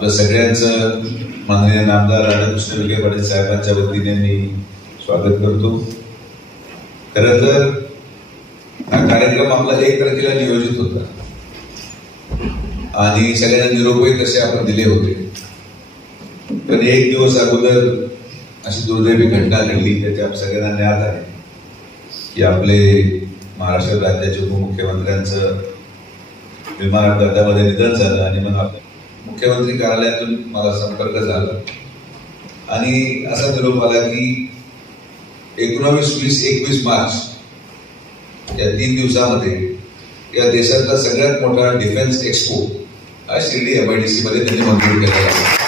आपलं सगळ्यांचं माननीय नामदार राधाकृष्ण विखे पाटील साहेबांच्या वतीने मी स्वागत करतो. खरं तर हा कार्यक्रम आपला एक तारखेला नियोजित होता. आणि सगळ्यांना निरोपही तसे आपण दिले होते. पण एक दिवस अगोदर अशी दुर्दैवी घटना घडली त्याची आप सगळ्यांना ज्ञात आहे की आपले महाराष्ट्र राज्याचे उपमुख्यमंत्र्यांचं विमान अपघातामध्ये निधन झालं आणि मग आपल्या मुख्यमंत्री कार्यालयातून मला संपर्क झाला. आणि असा निरोप आला की एकोणावीस वीस एकवीस मार्च या तीन दिवसामध्ये या देशातला सगळ्यात मोठा डिफेन्स एक्सपो हा Shirdi M I D C मध्ये त्यांनी मंजूर केला. आहे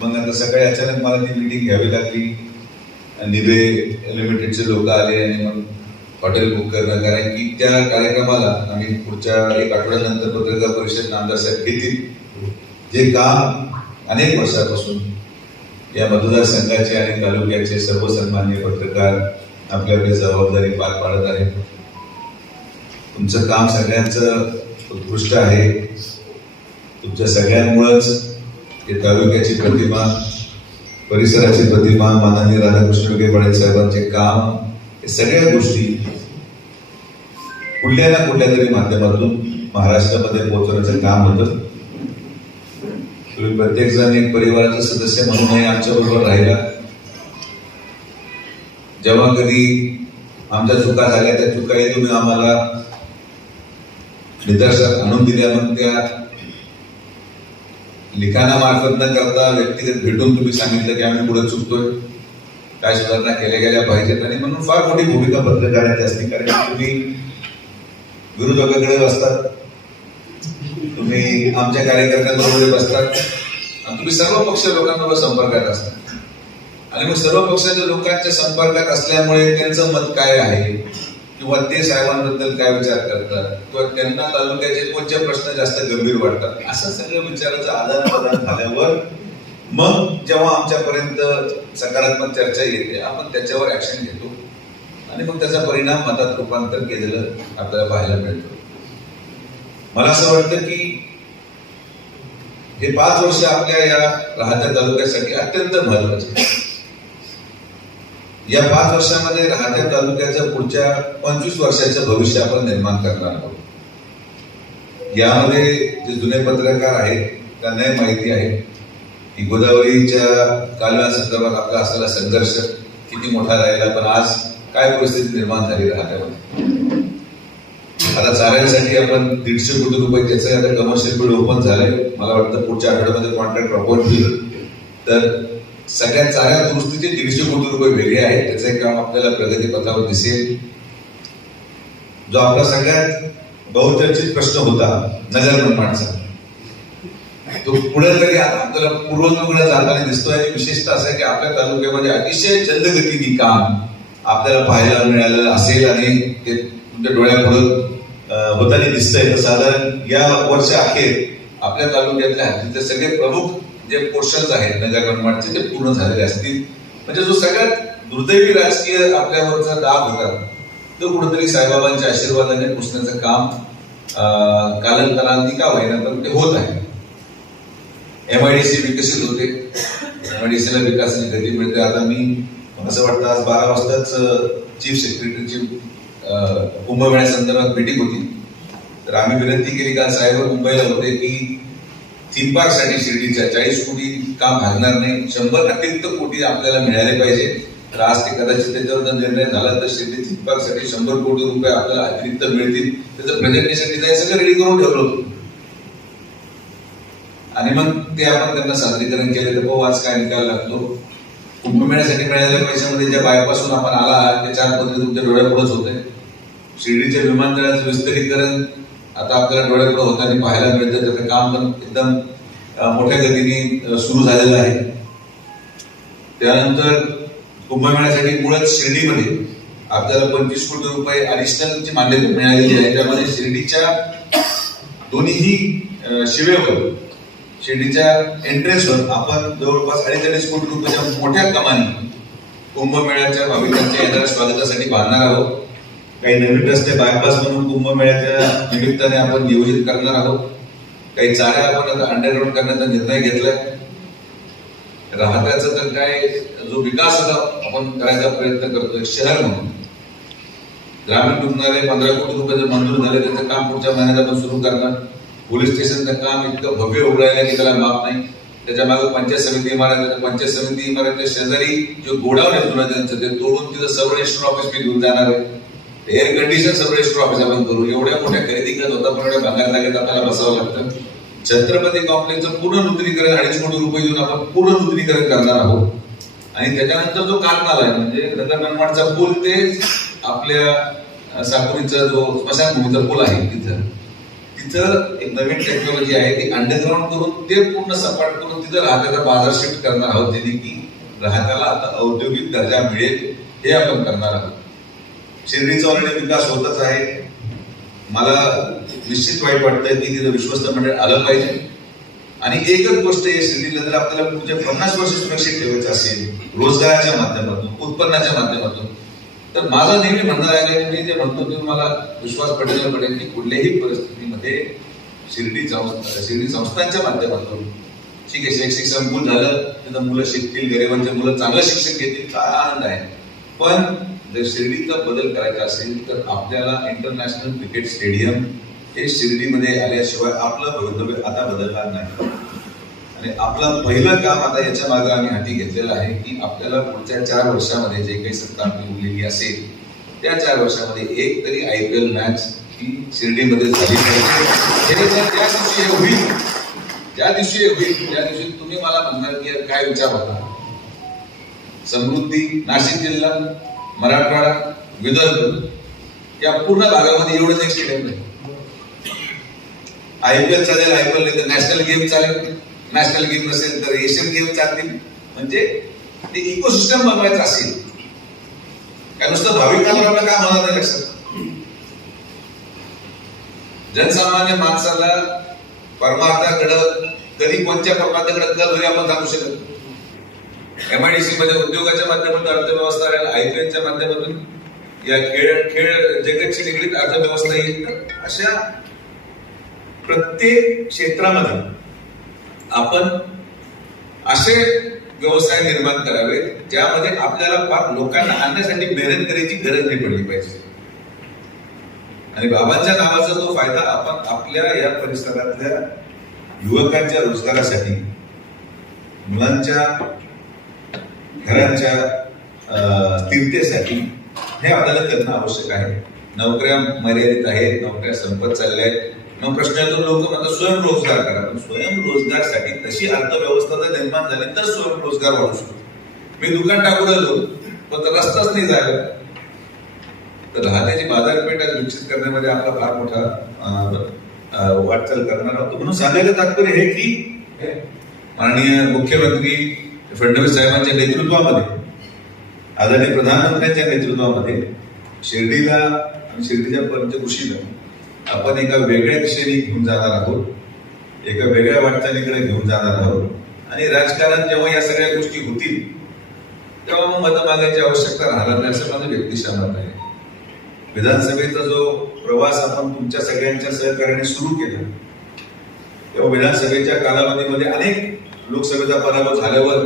मग आता सकाळी अचानक मला ती मीटिंग घ्यावी लागली. निबे लिमिटेडचे लोक आले आणि मग हॉटेल बुक करणं कारण की त्या कार्यक्रमाला आम्ही पुढच्या एक आठवड्यानंतर पत्रकार परिषद नामदार साहेब घेतील. जे काम अनेक वर्षापासून या मतदारसंघाचे आणि तालुक्याचे सर्वसन्मान्य पत्रकार आपल्याकडे आपली जबाबदारी पार पाडत आहेत. तुमचं काम सगळ्यांचं उत्कृष्ट आहे. तुमच्या सगळ्यांमुळंच हे तालुक्याची प्रतिमा परिसराची प्रतिमा माननीय राधाकृष्ण विखे पाटील साहेबांचे काम हे सगळ्या गोष्टी कुठल्या ना कुठल्या तरी माध्यमातून महाराष्ट्रामध्ये पोहोचवण्याचं काम होतं. तुम्ही प्रत्येक जण एक परिवाराचा सदस्य म्हणूनही आमच्या बरोबर राहिला. जेव्हा कधी आमच्या चुका झाल्या त्या चुकाही तुम्ही आम्हाला निदर्शनात आणून दिल्या. मग त्या लिखाणामार्फत न करता व्यक्तिगत भेटून तुम्ही सांगितलं की आम्ही पुढे चुकतोय. काय सुधारणा केल्या गेल्या पाहिजेत आणि म्हणून फार मोठी भूमिका पत्रकारांची असते. कारण तुम्ही विरोधकाकडे बसतात. तुम्ही आमच्या कार्यकर्त्यांबरोबर बसतात. आणि तुम्ही सर्व पक्ष लोकांबरोबर संपर्कात असतात आणि मग सर्व पक्षाच्या लोकांच्या संपर्कात असल्यामुळे त्यांचं मत काय आहे? किंवा ते साहेबांबद्दल काय विचार करतात? किंवा त्यांना तालुक्याचे कोणते प्रश्न जास्त गंभीर वाटतात? असं सगळं विचाराचं आदान प्रदान झाल्यावर मग जेव्हा आमच्यापर्यंत सकारात्मक चर्चा येते आपण त्याच्यावर ऍक्शन घेतो. आणि मग त्याचा परिणाम मतात रूपांतर केलेलं आपल्याला पाहायला मिळतं. मला असं वाटतं की हे पाच वर्ष आपल्या या राहत्या तालुक्यासाठी अत्यंत महत्त्वाचे या पाच वर्षामध्ये राहत्या तालुक्याचं पुढच्या पंचवीस वर्षाचं भविष्य आपण निर्माण करणार आहोत. यामध्ये जे जुने पत्रकार आहेत त्यांनाही माहिती आहे की गोदावरीच्या कालव्यासंदर्भात आपला असलेला संघर्ष किती मोठा राहिला पण आज काय परिस्थिती निर्माण झाली राहत्यामध्ये आता चाऱ्यासाठी आपण दीडशे कोटी रुपये त्याचं आता कमर्शियल बिल ओपन झालंय. मला वाटतं पुढच्या आठवड्यामध्ये कॉन्ट्रॅक्ट प्रपोज होईल. तर सगळ्या चाऱ्या दुरुस्तीचे दीडशे कोटी रुपये वेगळे आहेत. त्याचं एक काम आपल्याला प्रगतीपथावर दिसेल. जो आपला सगळ्यात बहुचर्चित प्रश्न होता नगर निर्माणचा. तो पुढे तरी आपल्याला पूर्वनुकडे जाताना दिसतोय. विशेषतः असं आहे की आपल्या तालुक्यामध्ये अतिशय जलदगतीने काम आपल्याला पाहायला मिळालेलं असेल आणि ते तुमच्या डोळ्यापुढं होताना दिसतंय. तर साधारण या वर्ष अखेर आपल्या तालुक्यातल्या हद्दीतले सगळे प्रमुख जे पोर्शन्स आहेत नगर ते पूर्ण झालेले असतील. म्हणजे जो सगळ्यात दुर्दैवी राजकीय आपल्यावरचा दाब होता तो कुठेतरी साईबाबांच्या आशीर्वादाने पुसण्याचं काम अं, कालांतराने का होईना पण ते होत आहे. एमआयडीसी विकसित होते. एमआयडीसीला विकासाची गती मिळते. आता मी असं वाटतं. आज बारा वाजताच चीफ सेक्रेटरीची कुंभमेळ्यासंदर्भात मीटिंग होती. तर आम्ही विनंती केली का साहेब मुंबईला होते की थीम पार्कसाठी शिर्डीच्या चाळीस कोटी काम भागणार नाही? शंभर अतिरिक्त कोटी आपल्याला मिळाले पाहिजे. तर आज ते कदाचित त्याच्यावर जर निर्णय झाला तर शिर्डी थीम पार्कसाठी शंभर कोटी रुपये आपल्याला अतिरिक्त मिळतील. त्याचं प्रेझेंटेशन डिझाईन सगळं रेडी करून ठेवलं होतं. आणि मग ते आपण त्यांना सादरीकरण केले. तर भाऊ आज काय निकाल लागतो? कुंभमेळ्यासाठी मिळालेल्या पैशामध्ये ज्या बायपासून आपण आला ते चार पदरी तुमच्या डोळ्यापुढेच होते आहे शिर्डीच्या विमानतळाचं विस्तरीकरण आता आपल्याला डोळ्यापुढे होताना पाहायला मिळतं. त्याचं काम पण एकदम मोठ्या गतीने सुरू झालेलं आहे. त्यानंतर कुंभमेळ्यासाठी मुळात शिर्डीमध्ये आपल्याला पंचवीस कोटी रुपये अडिशनलची मान्यता मिळालेली आहे. त्यामध्ये शिर्डीच्या दोन्हीही शिवेवर शिर्डीच्या एंट्रेसवर आपण जवळपास अडीच कोटी रुपयाच्या मोठ्या कमानी कुंभमेळ्याच्या भाविकांच्या येणाऱ्या स्वागतासाठी बांधणार आहोत. काही नवीन रस्ते बायपास म्हणून कुंभमेळ्याच्या निमित्ताने आपण नियोजित करणार आहोत. काही चाऱ्या आपण आता अंडरग्राऊंड करण्याचा निर्णय घेतलाय. राहत्याचा तर काय जो विकास आता आपण करायचा प्रयत्न करतोय शहर म्हणून. ग्रामीण रुग्णालय पंधरा कोटी रुपये मंजूर झाले त्याचं काम पुढच्या महिन्यात आपण सुरू करणार. पोलीस स्टेशनचं काम इतकं भव्य उघडायला की त्याला माप नाही. त्याच्यामागे पंचायत समिती इमारत पंचायत समिती इमारतच्या शेजारी जो गोडाऊन आहे जुना त्यांचं ते तोडून तिथं सब रजिस्टर ऑफिस मी घेऊन जाणार आहे. Air condition sub register office आपण करू. एवढ्या मोठ्या खरेदी करत होता पण एवढ्या भागात लागत आपल्याला बसावं लागतं. छत्रपती कॉम्प्लेक्सचं पूर्ण नूतनीकरण अडीच कोटी रुपये देऊन आपण पूर्ण नूतनीकरण करणार आहोत. आणि त्याच्यानंतर जो कातनाला आहे म्हणजे नगर मनमाडचा पूल ते आपल्या साकुरीचा जो स्मशानभूमीचा पूल आहे तिथं. तिथं एक नवीन टेक्नॉलॉजी आहे ती अंडरग्राऊंड करून ते पूर्ण सपाट करून तिथं राहत्याचा बाजार शिफ्ट करणार आहोत जेणे की राहत्याला आता औद्योगिक दर्जा मिळेल हे आपण करणार आहोत. शिर्डीचा ऑलरेडी विकास होतच आहे. मला निश्चित वाईट वाटतंय की तिथं विश्वस्त मंडळ आलं पाहिजे. आणि एकच गोष्ट आहे शिर्डीला जर आपल्याला पुढच्या पन्नास वर्ष सुरक्षित ठेवायचं असेल रोजगाराच्या माध्यमातून उत्पन्नाच्या माध्यमातून तर माझं नेहमी म्हणणं आहे की मी जे म्हणतो ते मला विश्वास पटेल पडेल की कुठल्याही परिस्थितीमध्ये शिर्डी शिर्डी संस्थांच्या माध्यमातून ठीक आहे शैक्षणिक संकुल झालं तिथं मुलं शिकतील गरिबांचे मुलं चांगलं शिक्षण घेतील काय आनंद आहे. पण जर शिर्डीचा बदल करायचा असेल तर आपल्याला इंटरनॅशनल क्रिकेट स्टेडियम हे शिर्डीमध्ये आल्याशिवाय आपलं भवितव्य आता बदलणार नाही. म्हणजे आणि आपलं पहिलं काम आता याच्या मागे आम्ही हाती घेतलेलं आहे की आपल्याला पुढच्या चार वर्षामध्ये जे काही सत्ता आपली उरलेली असेल त्या चार वर्षामध्ये एक तरी आय पी एल मॅच ही शिर्डीमध्ये झाली पाहिजे. त्या दिवशी हे होईल ज्या दिवशी हे होईल त्या दिवशी तुम्ही मला म्हणणार की काय विचार होता? समृद्धी नाशिक जिल्हा मराठवाडा विदर्भ या पूर्ण भागामध्ये एवढंच एक स्टेडियम नाही आयपीएल चालेल आयपीएल नाही तर नॅशनल गेम चालेल. नॅशनल गेम नसेल तर एशियन गेम चालतील. म्हणजे ते इकोसिस्टम बनवायचं असेल. काय नुसतं भाविक आपलं काम होणार नाही लक्षात. जनसामान्य माणसाला परमार्थाकडं कधी कोणत्या परमार्थाकडे कल होईल आपण सांगू शकत एमआयडीसी मध्ये उद्योगाच्या माध्यमातून अर्थव्यवस्था राहील आयपीएलच्या माध्यमातून या खेळ खेळ जगतशी निगडीत अर्थव्यवस्था येईल तर अशा प्रत्येक क्षेत्रामध्ये आपण असे व्यवसाय निर्माण करावे ज्यामध्ये आपल्याला फार लोकांना आणण्यासाठी मेहनत करायची गरज नाही पडली पाहिजे. आणि बाबांच्या नावाचा जो फायदा आपण आपल्या या परिसरातल्या युवकांच्या रोजगारासाठी मुलांच्या घरांच्या अं, स्थिरतेसाठी हे आपल्याला करणं आवश्यक आहे. नोकऱ्या मर्यादित आहेत नोकऱ्या संपत चालल्या आहेत. मग प्रश्न येतो लोक आता स्वयंरोजगार करा. पण स्वयंरोजगारसाठी तशी अर्थव्यवस्था जर निर्माण झाली तर स्वयंरोजगार वाढू शकतो. मी दुकान टाकू राहिलो पण तर रस्ताच नाही झाला तर राहण्याची बाजारपेठ विकसित करण्यामध्ये आपला फार मोठा वाटचाल करणार आहोत. म्हणून सांगायला तात्पर्य हे की माननीय मुख्यमंत्री फडणवीस साहेबांच्या नेतृत्वामध्ये आदरणीय प्रधानमंत्र्यांच्या नेतृत्वामध्ये शिर्डीला आणि शिर्डीच्या पंचकृषीला आपण एका वेगळ्या दिशेने घेऊन जाणार आहोत. एका वेगळ्या वाटचालीकडे घेऊन जाणार आहोत. आणि राजकारण जेव्हा या सगळ्या गोष्टी होतील तेव्हा मग मतं मागायची आवश्यकता राहणार नाही असं माझं व्यक्तिशा मत आहे. विधानसभेचा जो प्रवास आपण तुमच्या सगळ्यांच्या सहकार्याने सुरू केला तेव्हा विधानसभेच्या कालावधीमध्ये अनेक लोकसभेचा पराभव झाल्यावर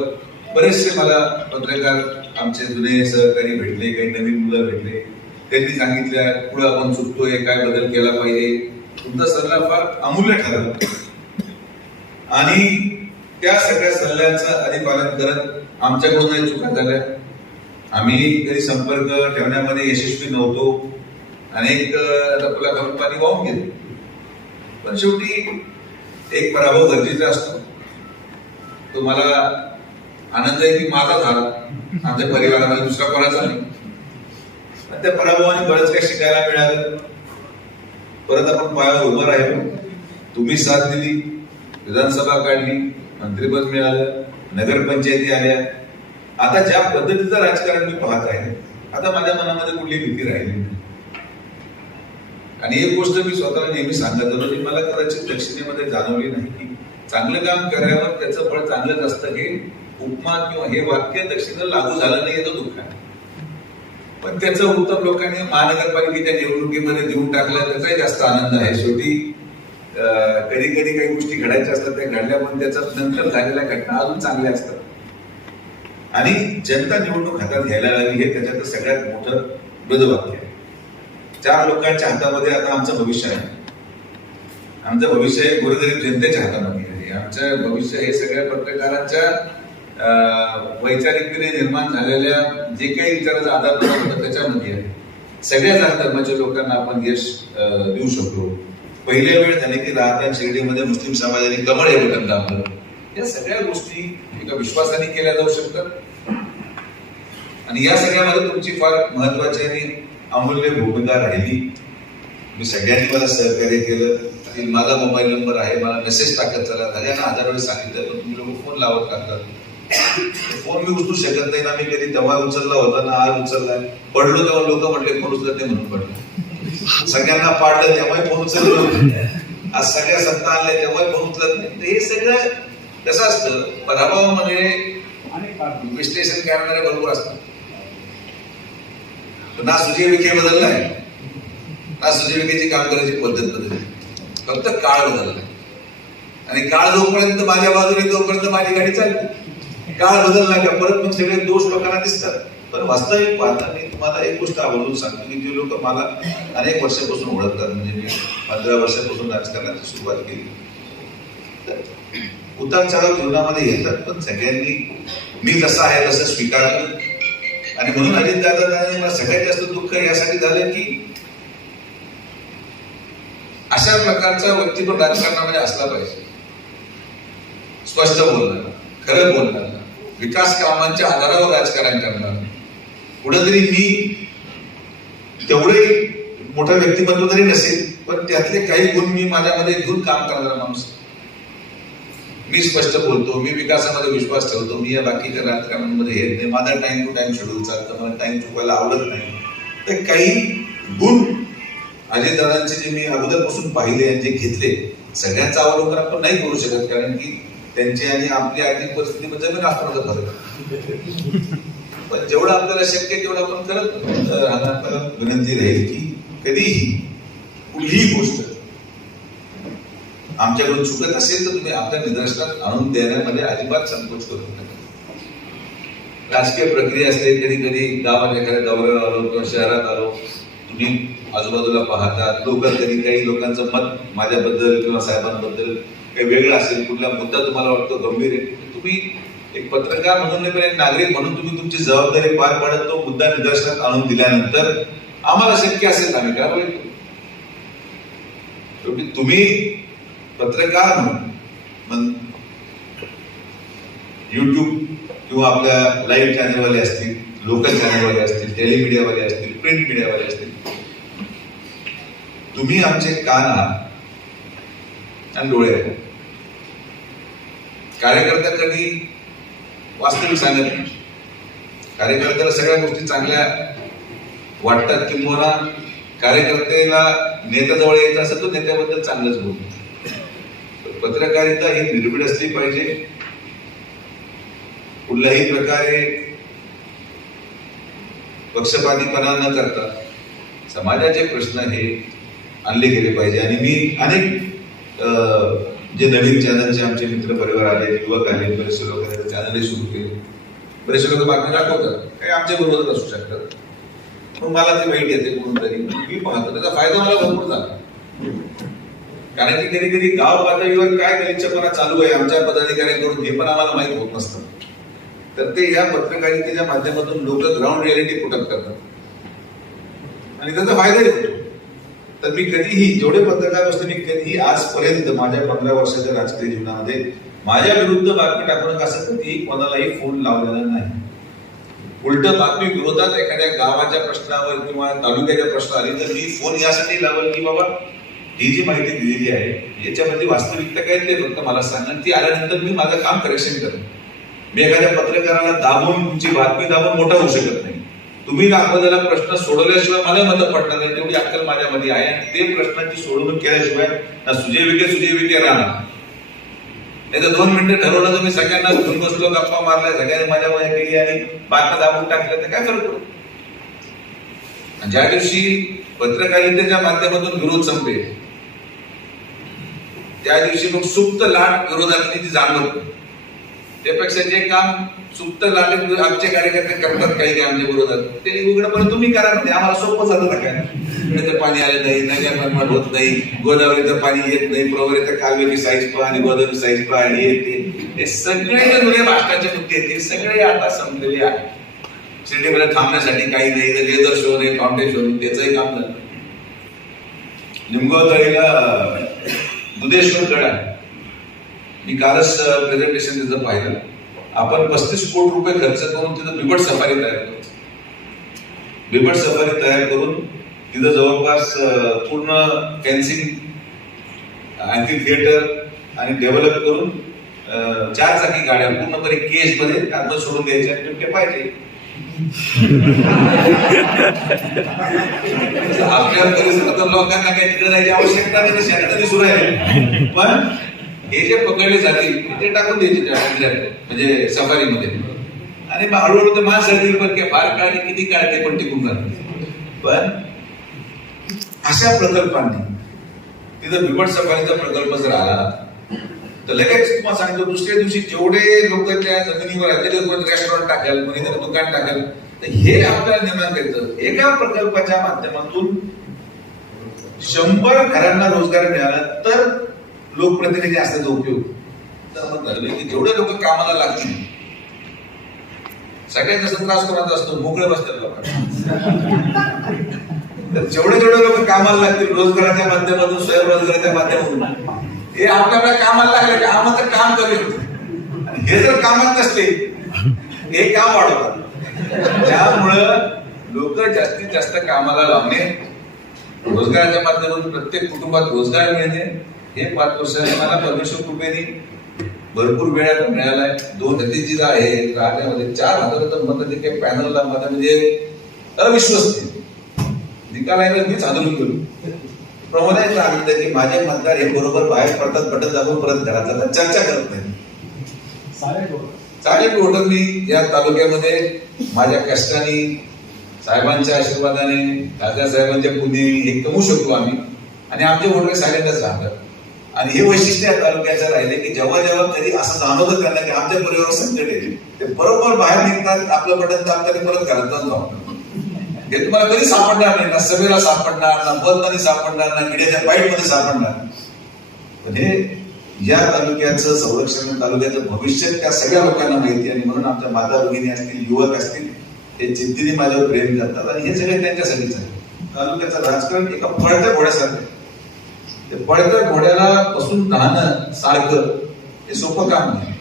बरेचसे मला पत्रकार आमचे जुने सहकारी भेटले काही नवीन मुलं भेटले. त्यांनी सांगितल्या पुढे आपण चुकतोय काय बदल केला पाहिजे? तुमचा सल्ला फार अमूल्य ठरला. आणि त्या सगळ्या सल्ल्यांचं अधिपालन करत आमच्याकडून चुका झाल्या. आम्ही कधी संपर्क ठेवण्यामध्ये यशस्वी नव्हतो. अनेक आपल्या घरून पाणी वाहून गेले. पण शेवटी एक पराभव गरजेचा असतो. तो मला आनंद आहे की माझा झाला. आमच्या परिवारामध्ये दुसरा कोणाचा नाही. आणि त्या पराभवाने बरंच काही शिकायला मिळालं? परत आपण पायावर उभं राहिलो. तुम्ही साथ दिली विधानसभा काढली मंत्रिपद मिळालं नगरपंचायती आल्या. आता ज्या पद्धतीचं राजकारण मी पाहत आहे आता माझ्या मनामध्ये कुठली भीती राहिली नाही. आणि एक गोष्ट मी स्वतःला नेहमी सांगत होतो की मला कदाचित दक्षिणेमध्ये जाणवली नाही की चांगलं काम करायला त्याचं फळ चांगलंच असतं हे उपमा किंवा हे वाक्य दक्षिणेला लागू झालं नाही तो दुःख आहे. पण त्याचं उत्तर लोकांनी महानगरपालिकेच्या निवडणुकीमध्ये देऊन टाकलं त्याचाही जास्त आनंद आहे. शेवटी कधी कधी काही गोष्टी घडायच्या असतात त्या घडल्या पण त्याचा नंतर झालेल्या घटना अजून चांगल्या असतात. आणि जनता निवडणूक हातात घ्यायला लागली हे त्याच्यात सगळ्यात मोठं मृदवाक्य आहे. चार लोकांच्या हातामध्ये आता आमचं भविष्य आहे आमचं भविष्य हे गोरगरीब जनतेच्या हातामध्ये आहे. आमचं भविष्य हे सगळ्या पत्रकारांच्या वैचारिकतेने निर्माण झालेल्या जे काही विचाराचा आधार होता त्याच्यामध्ये आहे सगळ्या जात धर्माच्या लोकांना आपण यश देऊ शकतो पहिल्या वेळ झाले की राहत्या शिर्डीमध्ये मुस्लिम समाजाने कमळ हे दाखवलं या सगळ्या गोष्टी एका विश्वासाने केल्या जाऊ शकतात. आणि या सगळ्यामध्ये तुमची फार महत्वाची आणि अमूल्य भूमिका राहिली. मी सगळ्यांनी मला सहकार्य केलं. आणि माझा मोबाईल नंबर आहे. मला मेसेज टाकत चला. सगळ्यांना हजार वेळेस सांगितलं पण तुम्ही लोक फोन लावत टाकतात फोन मी उचलू शकत नाही ना मी कधी. तेव्हा उचलला होता ना आज उचलला पडलो तेव्हा लोक म्हटले फोन उचलत नाही म्हणून पडलो. सगळ्यांना पाडलं तेव्हाही फोन उचललो आज सगळ्या सत्ता आणल्या तेव्हाही फोन उचलत नाही. हे सगळं कसं असतं? पराभवामध्ये म्हणजे विश्लेषण करणारे भरपूर असतात. ना सुजय विखे बदललाय ना सुजय विखेची काम करायची पद्धत बदलली. फक्त काळ बदललाय आणि काळ जोपर्यंत माझ्या बाजूने तोपर्यंत माझी गाडी चालली. काळ बदलला का परत मग सगळे दोष लोकांना दिसतात. पण वास्तविक पाहता मी तुम्हाला एक गोष्ट आवडून सांगतो की जे लोक मला अनेक वर्षापासून ओळखतात म्हणजे मी पंधरा वर्षापासून राजकारणाची सुरुवात केली. उतार चढाव जीवनामध्ये येतात पण सगळ्यांनी मी जसा आहे तसं स्वीकारलं. आणि म्हणून अजित दादा मला सगळ्यात जास्त दुःख यासाठी झालं की अशा प्रकारचा व्यक्ती पण राजकारणामध्ये असला पाहिजे. स्पष्ट बोलणार खरं बोलणार विकास कामांच्या आधारावर राजकारण करणार. कुठंतरी मी तेवढे मोठं व्यक्तिमत्व तरी नसेल पण त्यातले काही गुण मी माझ्यामध्ये घेऊन काम करणारा माणूस मी स्पष्ट बोलतो मी विकासामध्ये विश्वास ठेवतो मी या बाकीच्या राजकारणामध्ये येत नाही. माझा टाइम टू टाइम शेड्यूल चालतं मला टाइम चुकवायला आवडत नाही. तर काही गुण अजितदादांचे जे मी अगोदरपासून पाहिले आणि जे घेतले सगळ्यांचा अवलोकन आपण नाही करू शकत कारण की त्यांची आणि आपली आर्थिक परिस्थितीमध्ये जमीन असण्याचा फरक पण जेवढं आपल्याला शक्य तेवढं आपण करत राहणार. विनंती राहील की कधीही कुठलीही गोष्ट आमच्याकडून चुकत असेल तर तुम्ही आपल्या निदर्शनात आणून देण्यामध्ये अजिबात संकोच करू नका. राजकीय प्रक्रिया असते कधी कधी गावात एखाद्या दौऱ्यावर आलो किंवा शहरात आलो तुम्ही आजूबाजूला पाहता लोक कधी काही लोकांचं मत माझ्याबद्दल किंवा साहेबांबद्दल काही वेगळं असेल कुठला मुद्दा तुम्हाला वाटतो गंभीर आहे तुम्ही एक पत्रकार म्हणून नाही, पण एक नागरिक म्हणून तुम्ही तुमची जबाबदारी पार पाडत तो मुद्दा निदर्शनात आणून दिल्यानंतर आम्हाला शक्य असेल आम्ही काय बोलतो तुम्ही पत्रकार म्हणून मग युट्यूब किंवा आपल्या लाईव्ह चॅनलवाले असतील लोकल चॅनलवाले असतील टेलिमीडियावाले असतील प्रिंट मीडियावाले असतील तुम्ही आमचे कान आहात आणि डोळे आहात. कार्यकर्त्यांसाठी कधी वास्तविक सांगत नाही. कार्यकर्त्याला सगळ्या गोष्टी चांगल्या वाटतात किंवा कार्यकर्त्याला नेत्याजवळ यायचं असेल तो नेत्याबद्दल चांगलंच बोलतो. पत्रकारिता ही निर्भीड असली पाहिजे. कुठल्याही प्रकारे पक्षपातीपणा न करता समाजाचे प्रश्न हे आणले गेले पाहिजे. आणि मी अनेक जे नवीन चॅनलचे आमचे मित्र परिवार आले युवक आले बरेचसे लोक चॅनलही सुरू केले. बरेचसे लोक बातमी दाखवतात. काही आमच्या बरोबर असू शकतात. मग मला ते वाईट येते कोणतरी. मी पाहतो. त्याचा फायदा मला भरपूर झाला. कारण की कधी कधी गाव पातळीवर काय गलिच्छपणा चालू आहे आमच्या पदाधिकाऱ्यांकडून हे पण आम्हाला माहीत होत नसतं. तर ते या पत्रकारितेच्या माध्यमातून लोक ग्राउंड रियालिटी पुटअप करतात. आणि त्याचा फायदाही होतो तर मी कधीही जेवढे पत्रकार असतो मी कधीही आजपर्यंत माझ्या पंधरा वर्षाच्या राजकीय जीवनामध्ये माझ्या विरुद्ध बातमी टाकून असं कधीही कोणालाही फोन लावलेला नाही. उलट बातमी विरोधात एखाद्या गावाच्या प्रश्नावर किंवा तालुक्याच्या प्रश्न आली तर मी फोन यासाठी लावल की बाबा ही जी माहिती दिलेली आहे याच्यामध्ये वास्तविकता काय ते फक्त मला सांगा. आणि ती आल्यानंतर मी माझं काम करेक्शन करेन मी एखाद्या पत्रकाराला दाबून तुमची बातमी दाबून मोठा होऊ शकत नाही. तुम्ही दाखवलेला प्रश्न सोडवल्याशिवाय मला मत पडणार नाही तेवढी अक्कल माझ्यामध्ये आहे. आणि ते प्रश्नाची सोडवणूक केल्याशिवाय ना सुजय विखे सुजय विखे राहणार. नाही तर दोन मिनिटं ठरवलं तर मी सगळ्यांना घेऊन बसलो गप्पा मारल्या सगळ्यांनी माझ्या मजा केली आणि बातम्या दाबून टाकल्या तर काय करतो आणि ज्या दिवशी पत्रकारितेच्या माध्यमातून विरोध संपेल त्या दिवशी मग सुप्त लाट विरोधातली ती जाणवत नाही. त्यापेक्षा जे काम सुप्त लागले आमचे कार्यकर्ते करतात काही ते आमच्या विरोधात. ते उघडपणे तुम्ही करा म्हणजे आम्हाला सोपं जातं ना काय? तर पाणी आलं नाही नगर निर्माण होत नाही. गोदावरीचं पाणी येत नाही प्रवरीचं कालव्याची साईज पहा आणि गोदावरी साईज पहा आणि येते ते. हे सगळे जे जुने राष्ट्राचे मुद्दे आहेत ते सगळे आता संपलेले आहेत. सिटीमध्ये थांबण्यासाठी काही नाही लेझर शो नाही फाउंडेशन शो नाही त्याचंही काम झालं. निमगावदळीला बुधेश्वर गड आहे मी कालच प्रेझेंटेशन तिथं पाहिलं आपण पस्तीस कोटी रुपये खर्च करून तिथं बिबट सफारी तयार करतो बिबट सफारी तयार करून तिथं जवळपास पूर्ण फेन्सिंग अँटी थिएटर आणि डेव्हलप करून चार चाकी गाड्या पूर्णपणे केस मध्ये कागद सोडून द्यायच्या बिबटे पाहिजे आपल्या परिसरात लोकांना काही तिकडे जायची आवश्यकता नाही शहरात तरी सुरू आहे पण हे जे पकडले जातील ते टाकून द्यायचे त्या म्हणजे सफारीमध्ये. आणि मग हळूहळू ते माणसं पण की फार काळ किती काळ ते पण टिकून राहतील पण अशा प्रकल्पांनी तिथं बिबट सफारीचा प्रकल्प जर आला तर लगेच तुम्हाला सांगतो दुसऱ्या दिवशी जेवढे लोक त्या जमिनीवर आलेले रेस्टॉरंट टाकेल कोणी दुकान टाकेल. तर हे आपल्याला निर्माण करायचं. एका प्रकल्पाच्या माध्यमातून शंभर घरांना रोजगार मिळाला तर लोकप्रतिनिधी असण्याचा उपयोग. तर की जेवढे लोक कामाला लागतील सगळ्यात जास्त त्रास कोणाचा असतो? मोकळे बसतात लोकांना. जेवढे जेवढे लोक कामाला लागतील रोजगाराच्या माध्यमातून स्वयंरोजगाराच्या माध्यमातून हे आपल्या आपल्या कामाला लागले की आम्हाला तर काम करेल. हे जर कामात नसते हे काम वाढवतात. त्यामुळं लोक जास्तीत जास्त कामाला लावणे रोजगाराच्या माध्यमातून प्रत्येक कुटुंबात रोजगार मिळणे हे पाच वर्षाने मला परमेश्वर कृपेने भरपूर वेळा मिळालाय. दोन नतीजी आहे राज्यामध्ये चार हजार मत जे काही पॅनलला मत म्हणजे अविश्वसनीय. निकाल आहे तर मीच आंदोलन करू प्रमोदाने सांगितलं की माझे मतदार हे बरोबर बाहेर पडतात बटन दाबून परत घरात जातात. चर्चा करत नाही. चालेल वोटर मी या तालुक्यामध्ये माझ्या कष्टाने साहेबांच्या आशीर्वादाने राजा साहेबांच्या पुणे हे कमवू शकतो आम्ही. आणि आमचे वोटर सायलेंटच राहतात आणि हे वैशिष्ट्य या तालुक्याचं राहिले की जेव्हा जेव्हा कधी असं जाणवतं त्यांना की आमच्या परिवार संकट येते ते बरोबर बाहेर निघतात आपलं बटन दाबतात परत घरात जाऊन हे तुम्हाला कधी सापडणार नाही ना सभेला सापडणार ना बंदाने सापडणार ना मीडियाच्या वाईटमध्ये सापडणार. पण हे या तालुक्याचं संरक्षण तालुक्याचं भविष्य त्या सगळ्या लोकांना माहिती आहे आणि म्हणून आमच्या माता भगिनी असतील युवक असतील ते जिद्दीने माझ्यावर प्रेम करतात आणि हे सगळे त्यांच्यासाठीच आहे. तालुक्याचं राजकारण एका फळत्या घोड्यासारखं ते पळत्या घोड्याला बसून राहणं सारखं हे सोपं काम नाही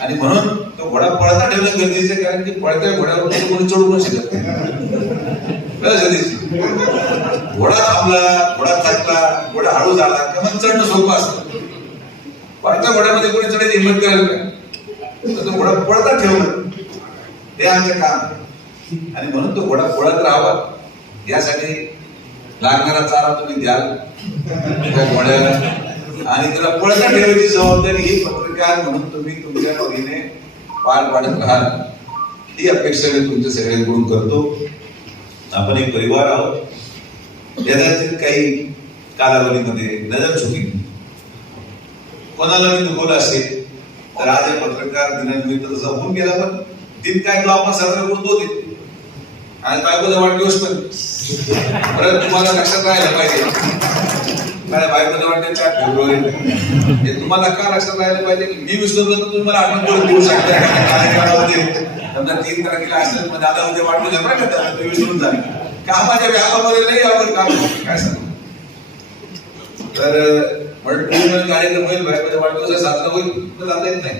आणि म्हणून तो घोडा पळता ठेवणं गरजेचं आहे कारण की पळत्या घोड्यावर कोणी चढू पण शकत नाही. घोडा थांबला घोडा थकला घोडा हळू झाला का चढणं सोपं असतं. पळत्या घोड्यामध्ये कोणी चढायची हिंमत करायला नाही. तर तो घोडा पळता ठेवणं हे आमचं काम आणि म्हणून तो घोडा पळत राहावा यासाठी लागणारा चारा तुम्ही द्याल. हो, घोड्याला आणि त्याला पळत ठेवायची जबाबदारी ही पत्रकार म्हणून तुम्ही तुमच्या परीने पार पाडत राहाल. ही अपेक्षा मी तुमच्या सगळ्यांकडून करतो. आपण एक परिवार आहोत. कदाचित काही कालावधीमध्ये नजर चुकी कोणाला मी दुखवलं असेल तर आज हे पत्रकार दिनानिमित्त तसा होऊन गेला पण दिन काय तो आपण साजरा करतो दिन आणि बायकोचा वाढदिवस पण. परत तुम्हाला लक्षात राहायला पाहिजे. काय बायकोचा वाटते चार फेब्रुवारी. हे तुम्हाला का लक्षात राहायला पाहिजे की मी विसरलो तर तुम्ही मला आठवण करून देऊ शकता. कार्यक्रमामध्ये समजा तीन तारखेला असेल मग दादा उद्या वाढदिवस आहे बरं का तुम्ही विसरून जा. कामाच्या व्यापामध्ये नाही आपण काम काय सांगू? तर म्हणून कार्यक्रम होईल बायकोच्या वाढदिवस साजरा होईल तर जाता येत नाही.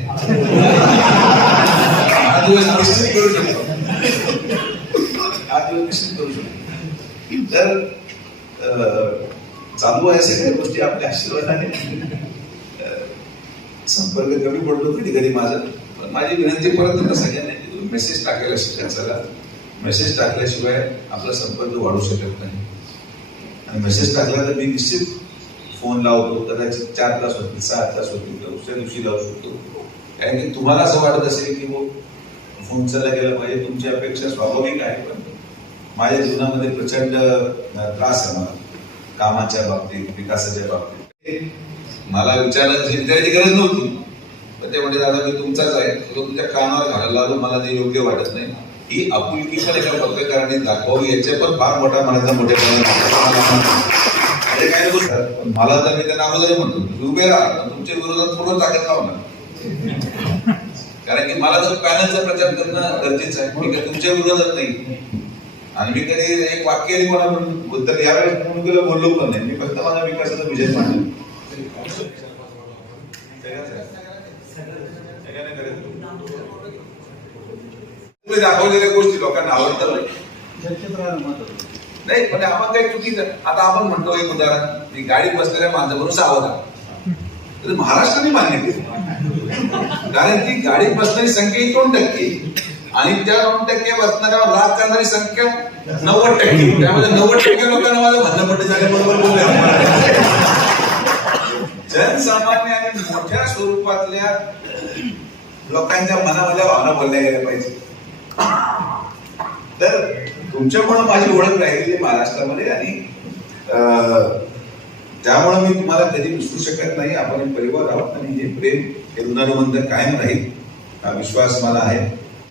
हा दिवस निश्चित करू शकतो. हा दिवस निश्चित करू शकतो. अं, चालू गोष्टी आपल्या आशीर्वादाने. संपर्क कमी पडतो कधी कधी माझा. विनंती परत सगळ्यांना मेसेज टाकायला चला मेसेज टाकल्याशिवाय आपला संपर्क वाढू शकत नाही. आणि मेसेज टाकला तर मी निश्चित फ़ोन लावतो कदाचित चार तास होतील सहा तास होतील दुसऱ्या दिवशी लावू शकतो. कारण की तुम्हाला असं वाटत असेल की हो फ़ोन चालला गेला पाहिजे तुमची अपेक्षा स्वाभाविक आहे पण माझ्या जीवनामध्ये प्रचंड त्रास आहे मला. कामाच्या बाबतीत विकासाच्या बाबतीत. मला विचारायची चिंतायची गरज नव्हती. पण ते म्हणजे दादा मी तुमचाच आहे. तो तुमच्या कानावर घालायला लावलं मला ते योग्य वाटत नाही. ही आपुलकी पण एका पत्रकाराने दाखवावी याचे पण फार मोठा मनाचा मोठ्या काय पण मला तर मी त्यांना अगोदर म्हणतो तुम्ही उभे राहा. तुमच्या विरोधात थोडं ताकद लावणार कारण की मला जर पॅनलचा प्रचार करणं गरजेचं आहे. तुमच्या विरोधात नाही. आणि मी कधी एक वाक्य कोणा बद्दल यावेळेस निवडणुकीला बोललो पण नाही. मी फक्त माझा विकासाचा विजय मांडला दाखवलेल्या गोष्टी लोकांना आवडतात नाही. पण आपण काही चुकीचं आता आपण म्हणतो एक उदाहरण. मी गाडीत बसलेल्या माणसावरून सावधान महाराष्ट्राने मान्य केलं. कारण ती गाडीत बसणारी संख्या ही दोन टक्के आणि त्या दोन टक्के बसणाऱ्यावर लाभ करणारी संख्या नव्वद टक्के. त्यामध्ये नव्वद टक्के लोकांना माझं म्हणणं पडलं झाल्याबरोबर बोलले जनसामान्य आणि मोठ्या स्वरूपातल्या लोकांच्या मनामध्ये भावना बोलल्या गेल्या पाहिजे. तर तुमच्यामुळे माझी ओळख राहिलेली महाराष्ट्रामध्ये आणि अं, त्यामुळे मी तुम्हाला कधी विसरू शकत नाही. आपण एक परिवार आहोत आणि हे प्रेम हे ऋणानुबंध कायम राहील. हा विश्वास मला आहे.